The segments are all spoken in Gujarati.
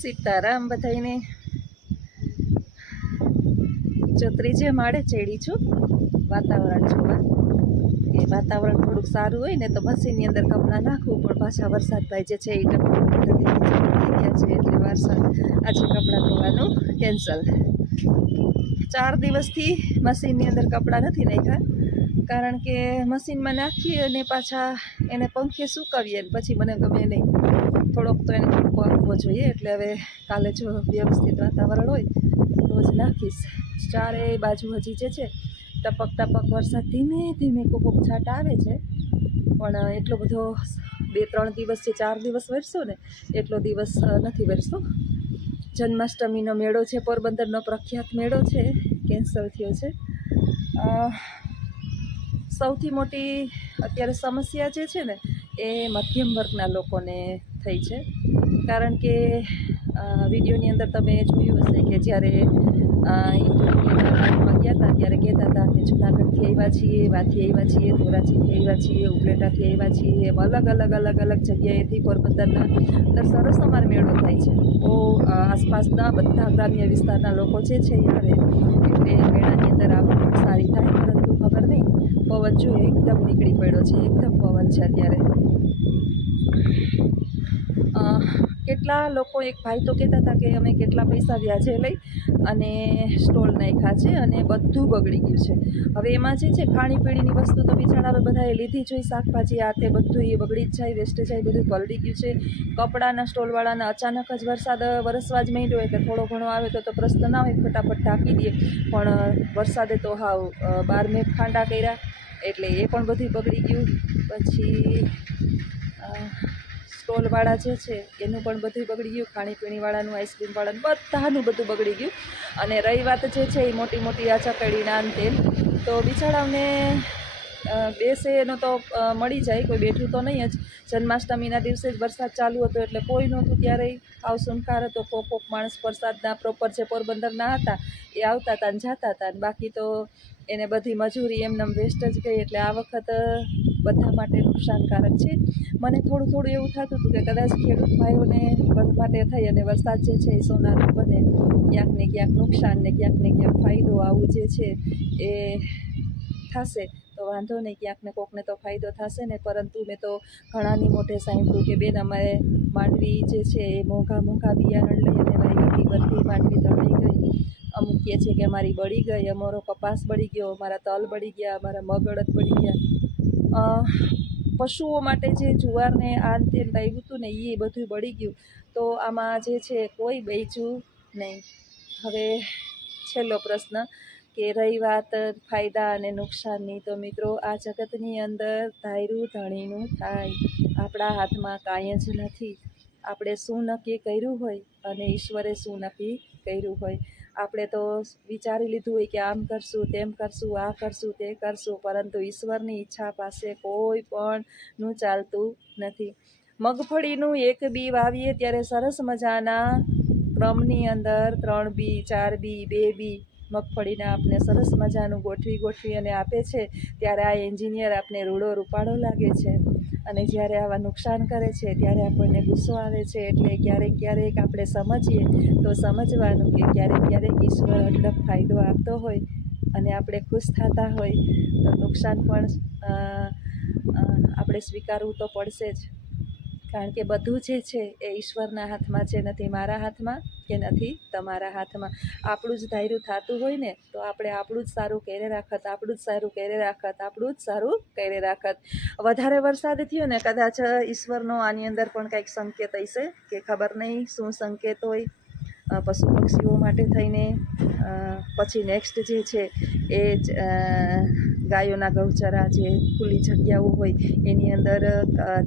સીતારામ બધાઈને જો ત્રીજે માળે ચેડી છું, વાતાવરણ જોવા. એ વાતાવરણ થોડુંક સારું હોય ને તો મશીનની અંદર કપડાં નાખવું પણ પાછા વરસાદ ભાઈ જે છે એ ગયા છે એટલે વરસાદ આજે કપડાં ધોવાનું કેન્સલ ચાર દિવસથી મશીનની અંદર કપડાં નથી નાખ્યા, કારણ કે મશીનમાં નાખીએ અને પાછા એને પંખે સુકાવીએ પછી મને ગમે નહીં. થોડોક તો એને તડકો આપવો જોઈએ, એટલે હવે કાલે જો વ્યવસ્થિત વાતાવરણ હોય, તો જ નાખીશ. ચારેય બાજુ હજી જે છે, ટપક ટપક વરસાદ ધીમે ધીમે કોકોક છાટ આવે છે. પણ એટલો બધો બે ત્રણ દિવસ છે, ચાર દિવસ વરસો ને, એટલો દિવસ નથી વરસતો જન્માષ્ટમીનો મેળો છે, પોરબંદરનો પ્રખ્યાત મેળો છે, કેન્સલ થયો છે. સૌથી મોટી અત્યારે સમસ્યા જે છે ને, એ મધ્યમ વર્ગના લોકોને થઈ છે. કારણ કે વિડીયોની અંદર તમે જોયું હશે કે જ્યારે અ, ગયા હતા ત્યારે કહેતા હતા કે જુનાગઢથી આવ્યા છીએ વાથી આવ્યા છીએ ધોરાજીથી આવ્યા છીએ ઉપલેટાથી આવ્યા છીએ એમ અલગ અલગ અલગ અલગ જગ્યાએથી પોરબંદરના અંદર સરસ અમારો મેળો થાય છે. બહુ આસપાસના બધા ગ્રામ્ય વિસ્તારના લોકો જે છે આવે એટલે મેળાની અંદર આવક સારી થાય પરંતુ ખબર નહીં પવન જો એકદમ નીકળી પડ્યો છે એકદમ પવન છે અત્યારે. કેટલા લોકો, એક ભાઈ તો કહેતા હતા કે અમે કેટલા પૈસા વ્યાજે લઈ અને સ્ટોલ નાખ્યા છે અને બધું બગડી ગયું છે. હવે એમાં જે છે, ખાણીપીણીની વસ્તુ તો બિચારા બધાએ લીધી જોઈ શાકભાજી આ તે બધું, એ બગડી જ જાય વેસ્ટ જાય, બધું પલડી ગયું છે. કપડાના સ્ટોલવાળાના અચાનક જ વરસાદ, વરસવા જ માંડ્યો એટલે થોડો ઘણો આવે તો તો પ્રશ્ન ના હોય, ફટાફટ ઢાંકી દઈએ પણ વરસાદે તો હાવ બાર મેઘ ખાંડા કર્યા. એટલે એ પણ બધું બગડી ગયું. પછી સ્ટોલવાળા જે છે, એનું પણ બધું બગડી ગયું. ખાણીપીણીવાળાનું, આઈસ્ક્રીમવાળાનું, બધાનું બધું બગડી ગયું. અને રહી વાત જે છે, એ મોટી મોટી આ ચકડીના અંતે તો બિચારાઓને બેસે એનો તો મળી જાય. કોઈ બેઠું તો નહીં જ. જન્માષ્ટમીના દિવસે જ વરસાદ ચાલુ હતો એટલે કોઈ નહોતું ત્યારે. આવ સુનકાર હતો. કોક કોક માણસ વરસાદના પ્રોપર જે પોરબંદરના હતા, એ આવતા હતા ને જતા હતા ને બાકી તો એને બધી મજૂરી એમને વેસ્ટ જ ગઈ. એટલે આ વખત બધા માટે નુકસાનકારક છે. મને થોડું થોડું એવું થતું હતું કે કદાચ ખેડૂત ભાઈઓને બધા માટે થઈ અને વરસાદ જે છે એ સોનારું બને, ક્યાંક ને ક્યાંક નુકસાન ને ક્યાંક ને ક્યાંક ફાયદો આવું જે છે એ થશે, તો વાંધો નહીં, ક્યાંક ને કોકને તો ફાયદો થશે ને, પરંતુ મેં તો ઘણાની મોઢે સાંભળ્યું કે બેન અમારે માંડવી જે છે એ મોંઘા મોંઘા બિયારણ લઈ અને વાવી હતી બધી માંડવી તળાઈ ગઈ. અમુક કહે છે કે અમારી બળી ગઈ, અમારો કપાસ બળી ગયો, અમારા તલ બળી ગયા, અમારા મગ અડદ બળી ગયા. પશુઓ માટે જે જુવારને આ ને તે લાવ્યું હતું ને એ બધું બળી ગયું. તો આમાં જે છે કોઈ બેચું નહીં. હવે છેલ્લો પ્રશ્ન કે રહી વાત ફાયદા અને નુકસાનની. તો મિત્રો, આ જગતની અંદર ધાયરું ધણીનું થાય. આપણા હાથમાં કાંઈ જ નથી. આપણે શું નક્કી કર્યું હોય અને ઈશ્વરે શું નક્કી કર્યું હોય? આપણે તો વિચારી લીધું હોય કે આમ કરશું, તેમ કરશું, આ કરશું, તે કરશું, પરંતુ ઈશ્વરની ઈચ્છા પાસે કોઈ પણ નું ચાલતું નથી. મગફળીનું એક બી વાવીએ ત્યારે સરસ મજાના ક્રમની અંદર ત્રણ બી, ચાર બી, બે બી મગફળીના આપને સરસ મજાનું ગોઠવી ગોઠવી અને આપે છે, ત્યારે આ એન્જિનિયર આપને રૂડો રૂપાળો લાગે છે. અને જ્યારે આવા નુકસાન કરે છે, ત્યારે આપણને ગુસ્સો આવે છે, એટલે ક્યારેક ક્યારેક આપણે સમજીએ તો સમજવાનું કે ક્યારેક ક્યારેક ઈશ્વર અઢળક ફાયદો આપતો હોય અને આપણે ખુશ થતા હોય, તો નુકસાન પણ આપણે સ્વીકારવું તો પડશે જ. કારણ કે બધું જે છે એ ઈશ્વરના હાથમાં છે, નથી મારા હાથમાં. કે નથી તમારા હાથમાં. આપણું જ ધાર્યું થતું હોય ને, તો આપણે આપણું જ સારું કેરે રાખત, આપણું જ સારું કેરે રાખત, આપણું જ સારું કેરે રાખત. વધારે વરસાદ થયો ને, કદાચ ઈશ્વરનો આની અંદર પણ કંઈક સંકેત હશે કે ખબર નહીં શું સંકેત હોય. પશુ પક્ષીઓ માટે થઈને પછી નેક્સ્ટ જે છે એ જ ગાયોના ગૌચરા જે ખુલ્લી જગ્યાઓ હોય, એની અંદર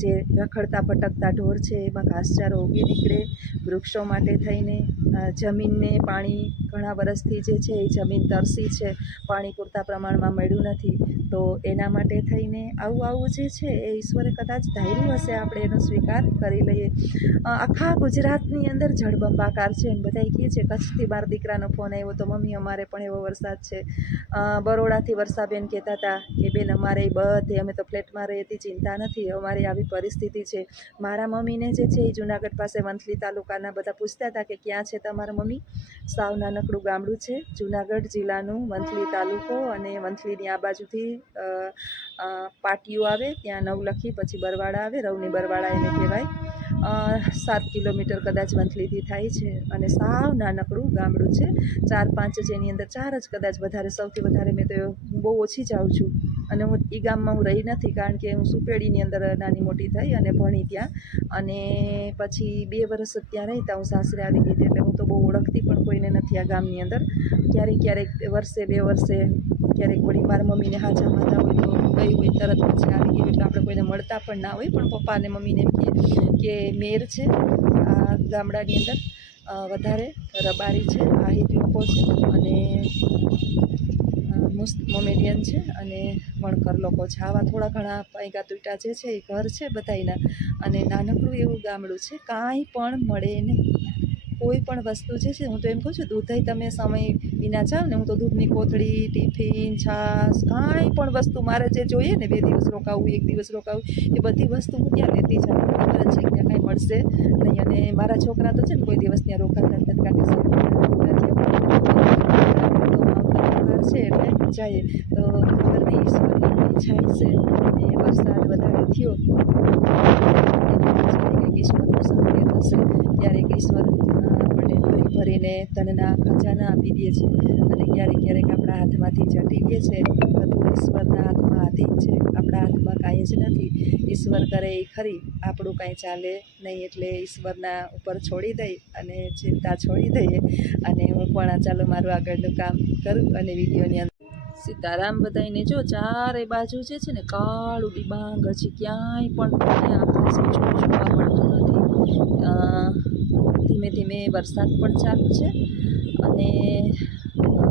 જે રખડતા ભટકતા ઢોર છે, એમાં ઘાસચારો ઉગી નીકળે, વૃક્ષો માટે થઈને જમીનને પાણી ઘણા વર્ષથી જે છે એ જમીન તરસી છે, પાણી પૂરતા પ્રમાણમાં મળ્યું નથી. તો એના માટે થઈને આવું આવું જે છે એ ઈશ્વરે કદાચ ધાર્યું હશે, આપણે એનો સ્વીકાર કરી લઈએ. આખા ગુજરાતની અંદર જળબંબાકાર છે એમ બધા કહે છે. કચ્છથી બાર દીકરાનો ફોન આવ્યો તો મમ્મી અમારે પણ એવો વરસાદ છે. બરોડાથી વર્ષાબેન કહેતા હતા કે, બેન, અમારે બધે, અમે તો ફ્લેટમાં રહેતી ચિંતા નથી, અમારી આવી પરિસ્થિતિ છે. મારા મમ્મીને જે છે એ જુનાગઢ પાસે વંથલી તાલુકાના બધા પૂછતા હતા કે, ક્યાં છે તમારા મમ્મી? સાવ નાનકડું ગામડું છે. જુનાગઢ જિલ્લાનું વંથલી તાલુકો અને વંથલીની આ બાજુથી અ, આવે ત્યાં નવલખી પછી બરવાડા આવે રવની બરવાડા એને કહેવાય. સાત કિલોમીટર કદાચ વંથલીથી થાય છે અને સાવ નાનકડું ગામડું છે. ચાર પાંચ જેની અંદર ચાર જ કદાચ વધારે સૌથી વધારે મેં તો બહુ ઓછી જાઉં છું. અને હું એ ગામમાં હું રહી નથી કારણ કે હું સુપેડીની અંદર નાની મોટી થઈ અને ભણી ત્યાં. અને પછી બે વર્ષ ત્યાં રહી હું સાસરે આવી ગઈ હતી એટલે હું તો બહુ ઓળખતી પણ કોઈને નથી આ ગામની અંદર. ક્યારેક ક્યારેક વર્ષે બે વર્ષે ક્યારેક વળી મારા મમ્મીને હાજા માતા હોય તો ગઈ હોય તરત પછી આવી ગઈ એટલે આપણે કોઈને મળતા પણ ના હોય. પણ પપ્પા અને મમ્મીને એમ કે મેર છે આ ગામડાની અંદર વધારે રબારી છે આહિર લોકો છે અને મુસ્ત મોમેડિયન છે અને વણકર લોકો છે. આવા થોડા ઘણા પૈગા તૂટા જે છે એ ઘર છે બધાયના. અને નાનકડું એવું ગામડું છે, કાંઈ પણ મળે નહીં. કોઈ પણ વસ્તુ જે છે, હું તો એમ કહું છું દૂધઈ તમે સમય વિના જાઓ ને, હું તો દૂધની કોથળી, ટિફિન, છાશ, કાંઈ પણ વસ્તુ મારે જે જોઈએ ને, બે દિવસ રોકાવું, એક દિવસ રોકાવું, એ બધી વસ્તુ હું ત્યાં લેતી મને ખબર છે ત્યાં કાંઈ મળશે નહીં અને મારા છોકરા તો છે ને કોઈ દિવસ ત્યાં રોકાતા જ નથી, કારણ છે. એટલે જઈએ. તો ખબર ઈશ્વરની ઈચ્છા છે. અને વરસાદ વધારે થયો. ઈશ્વરનું સંકેત હશે ક્યારેક ઈશ્વર ભરીને તનના ખજાના આપી દે છે. અને ક્યારેક ક્યારેક આપણા હાથમાંથી જટી દે છે. બધું ઈશ્વરના હાથમાં આધીન છે. આપણા હાથમાં કાંઈ જ નથી. ઈશ્વર કરે એ ખરી. આપણું કાંઈ ચાલે નહીં એટલે ઈશ્વરના ઉપર છોડી દઈ અને ચિંતા છોડી દઈએ અને હું પણ ચાલો મારું આગળનું કામ કરું અને વિડીયોની અંદર સીતારામ બધાને જો ચારે બાજુ જે છે ને કાળું ડિબાંગ હજી ક્યાંય પણ આકાશ જોવા મળતું નથી. ધીમે ધીમે વરસાદ પણ ચાલુ છે અને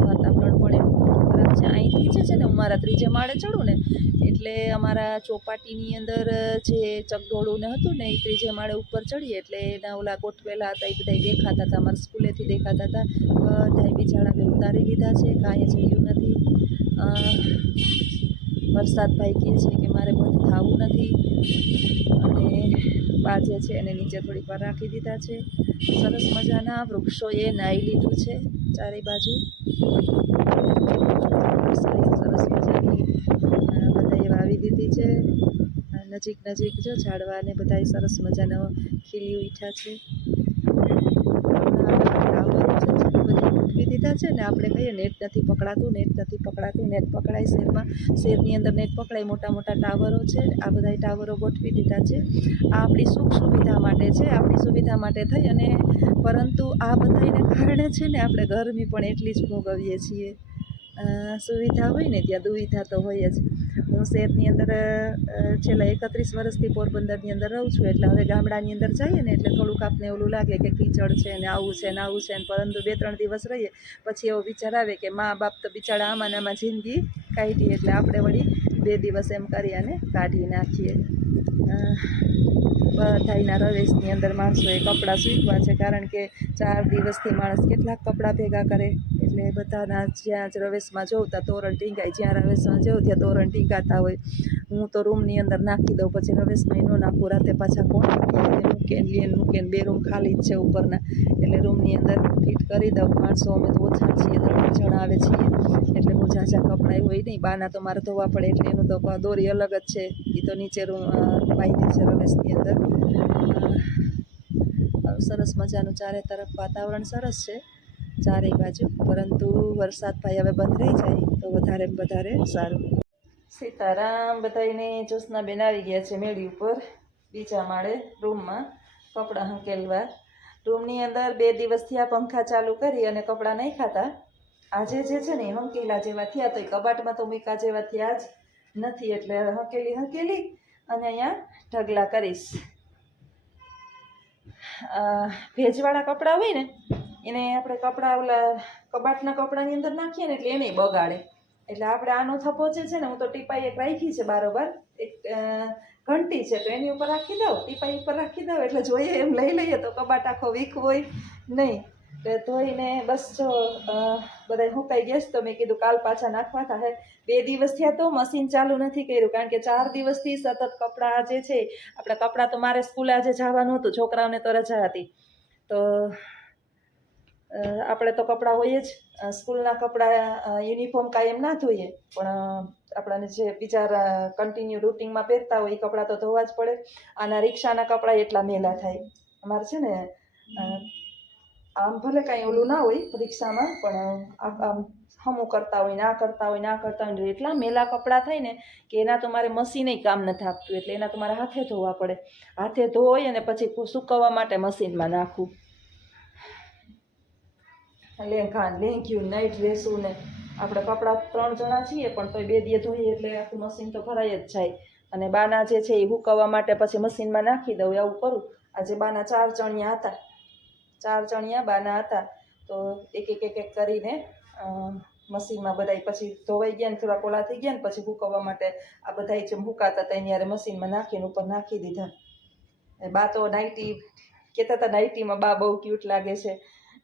વાતાવરણ પણ એટલું ખરાબ છે. અહીંથી જે છે ને હું મારા ત્રીજે માળે ચડું ને, એટલે અમારા ચોપાટીની અંદર જે ચકડોળું ને હતું ને, એ ત્રીજે માળે ઉપર ચડીએ, એટલે એના ઓલા ગોઠવેલા હતા, એ બધા દેખાતા હતા, અમારા સ્કૂલેથી દેખાતા હતા. બધા બિચારા ઉતારી લીધા છે, કાંઈ જ નથી. વરસાદ ભાઈ કહે છે કે મારે બંધ થવું નથી. અને બાજે છે એને નીચે થોડીક વાર રાખી દીધા છે. સરસ મજાના વૃક્ષોએ નાહી લીધું છે ચારે બાજુ. સરસ મજાની બધાએ વાવી દીધી છે. નજીક નજીક જો ઝાડવાને બધાએ સરસ મજાના ખીલી ઉઠ્યા છે. બધા મૂકી દીધા છે ને આપણે કહીએ નેટ નથી પકડાતું, નેટ નથી પકડાતું, નેટ પકડાય શહેરમાં. શહેરની અંદર નેટ પકડાય, મોટા મોટા ટાવરો છે, આ બધા ટાવરો ગોઠવી દીધા છે. આ આપણી સુખ સુવિધા માટે છે, આપણી સુવિધા માટે થઈ અને પરંતુ આ બધાને કારણે છે ને આપણે ગરમી પણ એટલી જ ભોગવીએ છીએ. સુવિધા હોય ને ત્યાં દુવિધા તો હોય જ. હું શહેરની અંદર છેલ્લા એકત્રીસ વર્ષથી પોરબંદરની અંદર રહું છું, એટલે હવે ગામડાની અંદર જઈએ ને, એટલે થોડુંક આપને ઓલું લાગે કે કીચડ છે ને આવું છે ને આવું છે ને, પરંતુ બે ત્રણ દિવસ રહીએ, પછી એવો વિચાર આવે કે મા બાપ તો બિચારા આમાં આમાં જિંદગી કાઢી, એટલે આપણે વળી બે દિવસ એમ કરી અને કાઢી નાખીએ. અ, બધાયના રવેશની અંદર માણસોએ કપડાં સૂકવા છે કારણ કે ચાર દિવસથી માણસ કેટલાક કપડાં ભેગા કરે. એટલે બધાના જ્યાં જ રવેશમાં જોઉં ત્યાં તોરણ ટીંગાય જ્યાં રવેશમાં જોઉં ત્યાં તોરણ ટીંગાતા હોય. હું તો રૂમની અંદર નાખી દઉં પછી રવેશમાં ન નાખું રાતે પાછા કોણ મૂકે ને લે મૂકે બે રૂમ ખાલી જ છે ઉપરના. એટલે રૂમની અંદર ફિટ કરી દઉં. માણસો અમે તો ઓછા છીએ ત્રણ જણ આવે છીએ. ઝાઝા કપડાં હોય નહીં, બાના તો મારે ધોવા પડે એટલે એનું તો દોરી અલગ જ છે. એ તો નીચે રૂમ પાઈ છે રમેશની અંદર. સરસ મજાનું ચારે તરફ વાતાવરણ સરસ છે, ચારેય બાજુ. પરંતુ વરસાદ ભાઈ હવે બંધ રહી જાય, તો વધારે વધારે સારું. સીતારામ બધાને જ્યોત્સનાબેન આવી ગયા છે મેળી ઉપર, બીજા માળે રૂમમાં કપડાં હંકેલવા. રૂમની અંદર બે દિવસથી આ પંખા ચાલુ કરી અને કપડાં નહીં ખાતા. આજે જે છે ને હંકેલા જેવા થયા તો એ કબાટમાં તો મૂકા જેવા થયા જ નથી, એટલે હંકેલી હંકેલી અને અહીંયા ઢગલા કરીશ. ભેજવાળા કપડાં હોય ને, એને આપણે કપડાં ઓલા કબાટના કપડાની અંદર નાખીએ ને એટલે એને બગાડે. એટલે આપણે આનો થપ્પો જે છે ને હું તો ટીપાઈ એક રાખી છે બારોબાર, એક ઘંટી છે તો એની ઉપર રાખી દઉં, ટીપાઈ ઉપર રાખી દઉં, એટલે જોઈએ એમ લઈ લઈએ તો કબાટ આખો વીક હોય નહીં. એટલે ધોઈને બસ જો બધા હુકાઈ ગયા તો મેં કીધું કાલ પાછા નાખવા થાય બે દિવસ થયા તો મશીન ચાલુ નથી કર્યું કારણ કે ચાર દિવસથી સતત કપડાં જે છે, આપણા કપડાં તો મારે સ્કૂલે આજે જવાનું હતું, છોકરાઓને તો રજા હતી. તો આપણે તો કપડાં હોઈએ જ સ્કૂલના કપડાં યુનિફોર્મ કાયમ ના ધોઈએ, પણ આપણાને જે બીજા કન્ટિન્યુ રૂટિનમાં પહેરતા હોય એ કપડાં તો ધોવા જ પડે. અને રિક્ષાના કપડાં એટલા મેલા થાય. અમારે છે ને આમ ભલે કાંઈ ઓલું ના હોય રિક્ષામાં, પણ આમ હમું કરતા હોય ના કરતા હોય ના કરતા હોય એટલા મેલા કપડાં થાય ને કે એના તો મારે મશીને કામ નથી આપતું, એટલે એના તો મારે હાથે ધોવા પડે. હાથે ધોઈ અને પછી સૂકવવા માટે મશીનમાં નાખવું લેંઘા લેંઘ્યું, નાઈટ ડ્રેસું ને આપણે કપડાં ત્રણ જણા છીએ, પણ તોય બે દીએ ધોઈએ એટલે આખું મશીન તો ભરાઈ જ જાય. અને બાના જે છે એ હુકવવા માટે પછી મશીનમાં નાખી દઉં, એવું કરું. આજે બાના ચાર ચણિયા હતા. ચાર ચણિયા બાના હતા. તો એક એક એક એક કરીને મશીનમાં બધાય પછી ધોવાઈ ગયા ને થોડા કોલા થઈ ગયા ને પછી ભૂકવવા માટે આ બધાય જેમ ભૂકાતા હતા એની મશીનમાં નાખીને ઉપર નાખી દીધા. બા તો નાઇટી કહેતા હતા નાઇટીમાં બા બહુ ક્યુટ લાગે છે.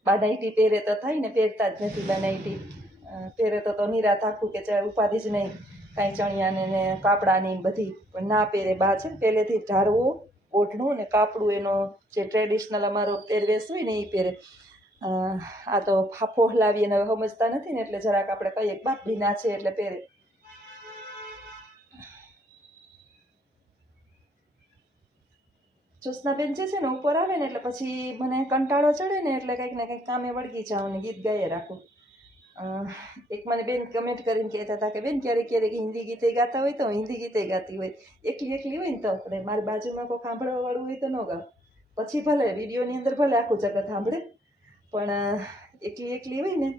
બા નાઇટી પહેરે તો થાય ને પહેરતા જ નથી બા નાઇટી પહેરે તો તો નિરાત આખું કે ચાહે ઉપાધિ જ નહીં. કાંઈ ચણિયાને ને કાપડાની બધી. પણ ના પહેરે બા છે પહેલેથી ઝાડવું ઓઢણું ને કાપડું એનો જે ટ્રેડિશનલ અમારો પહેરવેશ હોય ને એ પહેરે. આ તો ફાફો હલાવી હવે સમજતા નથી ને એટલે જરાક આપણે કહીએ બાપ ભીના છે એટલે પહેરે. જ્યોત્સનાબેન જે છે ને ઉપર આવે ને એટલે પછી મને કંટાળો ચડે ને એટલે કંઈક ને કંઈક કામે વળગી જાઉં ને ગીત ગાઈએ રાખું. એક મને બેન કમેન્ટ કરીને કહેતા હતા કે, બેન, ક્યારેક ક્યારેક હિન્દી ગીતે ગાતા હોય તો હિન્દી ગીતે ગાતી હોય. એકલી એકલી હોય ને તો આપણે મારી બાજુમાં કોઈ સાંભળવાવાળું હોય તો ન ગાવ. પછી ભલે વિડીયોની અંદર ભલે આખું જગત સાંભળે, પણ એકલી એકલી હોય ને,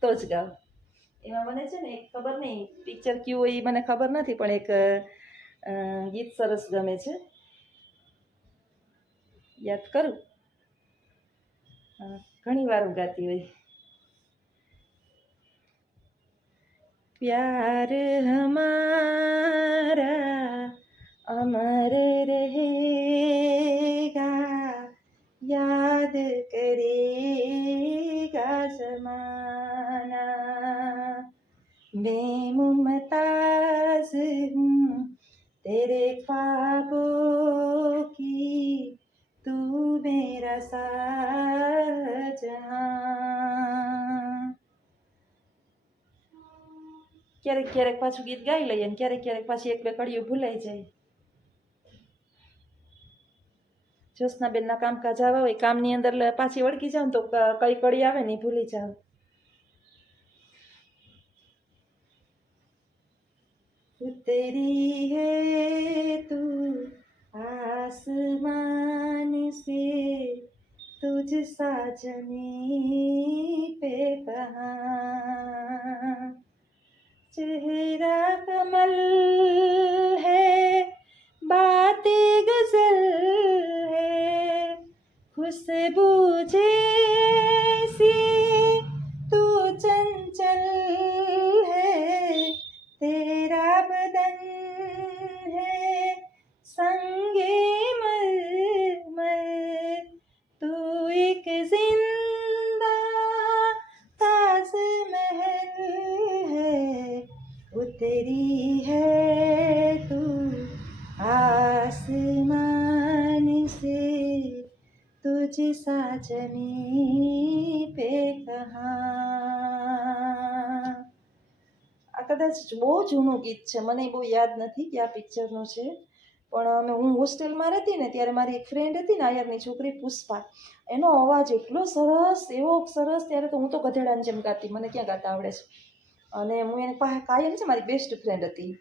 તો જ ગાવ. એમાં મને છે ને એક ખબર નહીં પિક્ચર કયું હોય એ મને ખબર નથી, પણ એક ગીત સરસ ગમે છે. યાદ કરું? ઘણી વાર હું ગાતી હોય. प्यार हमारा अमर रहेगा याद करेगा जमाना मैं मुमताज हूँ तेरे ख्वाबों की तू मेरा शाहजहां ક્યારેક ક્યારેક પાછું ગીત ગાઈ લઈએ ને ક્યારેક ક્યારેક પાછી એક બે કડીઓ ભૂલાઈ જાય જ્યોત્સનાબેનના કામકાજ આવા હોય કામની અંદર લ- પાછી વળગી જાઉં તો ક- કઈ કડી આવે ને એ ભૂલી જાઉં ઉતરી હે તું आसमान से तुझ साजनी पे कहाँ चेहरा कमल है बातें गजल है खुशबू जैसी तुझ साजनी पे कहाँ આ કદાચ બહુ જૂનું ગીત છે મને બહુ યાદ નથી કે આ પિક્ચરનું છે પણ અમે હું હોસ્ટેલમાં રહેતી ને ત્યારે મારી એક ફ્રેન્ડ હતી ને આયરની છોકરી પુષ્પા એનો અવાજ એટલો સરસ એવો સરસ ત્યારે તો હું તો ગધેડાની જેમ ગાતી મને ક્યાં ગાતા આવડે છે અને હું એની પાસે કાયમ છે મારી બેસ્ટ ફ્રેન્ડ હતી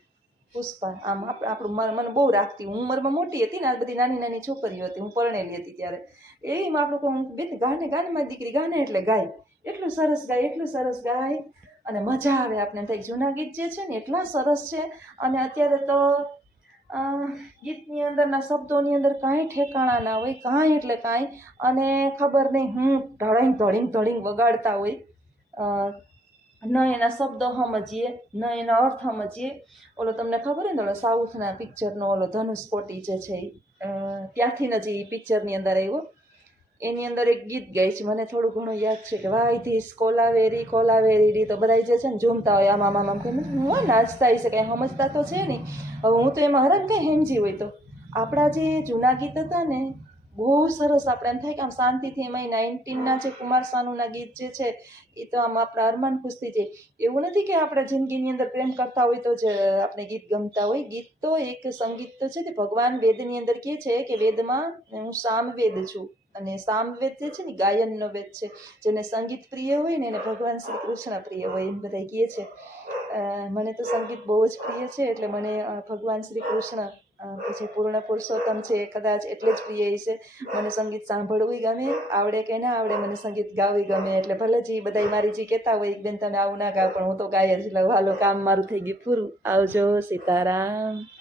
પુષ્પા. આમ આપ- આપણું મને મને બહુ રાખતી. હું ઉંમરમાં મોટી હતી ને, આ બધી નાની નાની છોકરીઓ હતી. હું પરણેલી હતી ત્યારે. એમાં આપણું કહું બેન ગાને ગાને મારી દીકરી ગાને એટલે ગાય. એટલું સરસ ગાય, એટલું સરસ ગાય. અને મજા આવે આપણે થાય જૂના ગીત જે છે ને, એટલા સરસ છે. અને અત્યારે તો ગીતની અંદરના શબ્દોની અંદર કાંઈ ઠેકાણા ના હોય, કાંઈ એટલે કાંઈ. અને ખબર નહીં, હું ઢળીંગ ધડીંગ ધડીંગ વગાડતા હોય. ન એના શબ્દો સમજીએ ન એનો અર્થ સમજીએ ઓલો તમને ખબર હોય ને, ઓલો સાઉથના પિક્ચરનો ઓલો ધનુષકોટી જે છે એ ત્યાંથી જ એ પિક્ચરની અંદર આવ્યો. એની અંદર એક ગીત ગાય છે, મને થોડું ઘણું યાદ છે કે વાય ધીસ કોલાવેરી કોલાવેરી તો બધા જે છે ને ઝૂમતા હોય, આમ આમ આમ આમ હું નાચતા હશે કંઈ સમજતા તો છે નહીં. હવે હું તો એમાં હરાન કંઈ હેમજી હોય તો. આપણા જે જૂના ગીત હતા ને બહુ સરસ. આપણે એમ થાય કે આમ શાંતિથી એમાં નાઇન્ટીનના જે કુમાર સાનુના ગીત જે છે એ તો આમ આપણા અરમાન ખુશથી છે. એવું નથી કે આપણે જિંદગીની અંદર પ્રેમ કરતા હોય તો જ આપણે ગીત ગમતા હોય. ગીત તો એક સંગીત તો છે તે ભગવાન વેદની અંદર કહે છે કે વેદમાં હું સામવેદ છું. અને સામવેદ જે છે ને ગાયનનો વેદ છે. જેને સંગીત પ્રિય હોય ને એને ભગવાન શ્રી કૃષ્ણ પ્રિય હોય એમ બધા કહે છે. મને તો સંગીત બહુ જ પ્રિય છે એટલે મને ભગવાન શ્રી કૃષ્ણ પછી પૂર્ણ પુરુષોત્તમ છે કદાચ એટલે જ પ્રિય છે મને સંગીત સાંભળવું ગમે, આવડે કે ના આવડે મને સંગીત ગાવું ગમે. એટલે ભલે જ બધા મારી જે કહેતા હોય, "એક બેન તમે આવું ના ગાવ, પણ હું તો ગાય જ લઉં. હાલો, કામ મારું થઈ ગયું પૂરું. આવજો સીતારામ.